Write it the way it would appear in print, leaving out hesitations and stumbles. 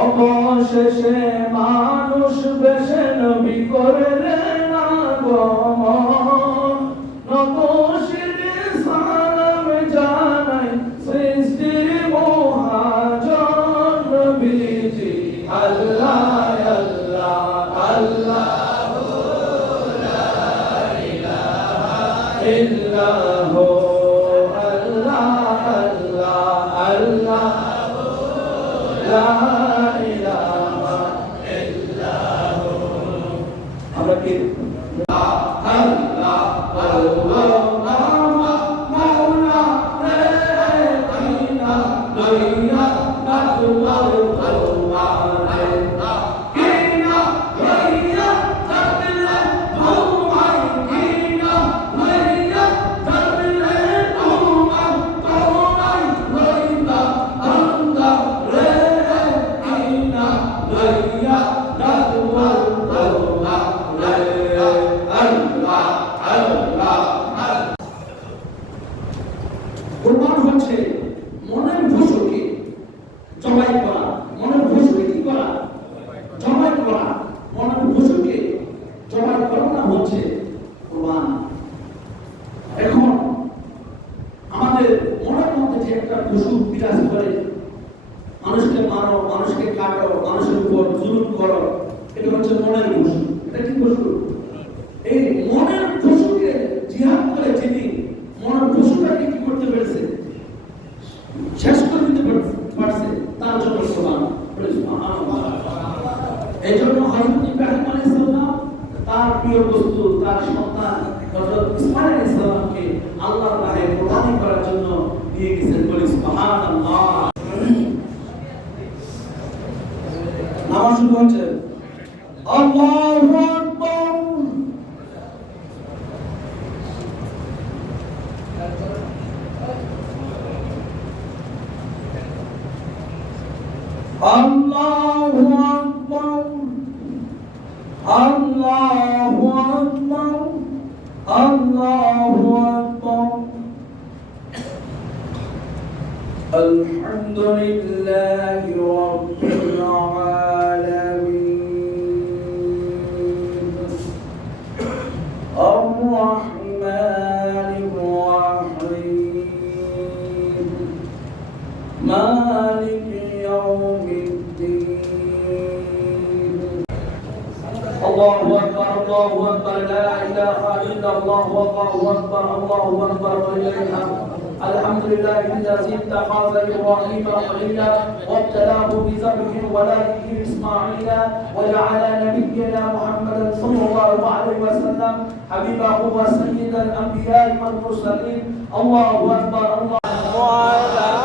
অবশেষে মানুষ বেশে নবী করলেন আগমন, নত শিরে সালাম জানাই সৃষ্টির মহাজন নবীজি। আল্লাহ আল্লাহ আল্লাহ লা ইলাহা ইল্লাল্লাহ, আল্লাহ আল্লাহ আল্লাহ লা ইলাহা ইল্লাল্লাহ। আমরা কি আল্লাহ আল্লাহ মাওলা রে কিনা লইয়া তাকবার আল্লাহ রে কিনা লইয়া তাকলে তোমায়, কিনা লইয়া তাকলে তোমায়, তোমায় লইয়া আল্লাহ রে কিনা লইয়া তাকবার আল্লাহ রে। আল্লাহ আল্লাহ কুরবান হচ্ছে মনের পশুকে জবাই করা, মনের পশুকে কি করা? জবাই করা। মনের পশুকে জবাই করা না হচ্ছে কুরবান। এখন আমাদের মনের মধ্যে যে একটা পশু বিরাজ করে, মানুষকে মারো, মানুষকে কাটো, মানুষের উপর জুলুম করো, এটা হচ্ছে মনের পশু। এটা কি পশু? এই মনের পশুকে জিহাদ করে যিনি মনের পশুটাকে কি করতে পেরেছে, শেষ করে দিতে পারছে, তার জন্য সুবহানাল্লাহ। এই জন্য হযরত ইব্রাহিম আলাইহিস সালাম তার প্রিয় বস্তু, তার সন্তান হযরত ইসমাঈল আলাইহিস সালামকে আল্লাহর রাহে কোরবানি করার জন্য দিয়ে গেছেন। বলি সুবহানাল্লাহ। নামাজ শুরু হচ্ছে। আল্লাহু আকবার। Allahu Akbar, Allahu Akbar, Allahu Akbar. Alhamdulillahi Rabbil Alamin, Ar-Rahmanir Rahim, Maliki Yawmiddin. Allahu Akbar, Allahu Akbar, la ilaha illallah, Allahu Akbar, Allahu Akbar, wa lillahi alhamd. الحمد لله الذي اتخذ إبراهيم خليلا وابتلاه بذبح ولده إسماعيل وجعل نبينا محمدا صلى الله عليه وسلم حبيبه وسيد الأنبياء والمرسلين. الله أكبر الله.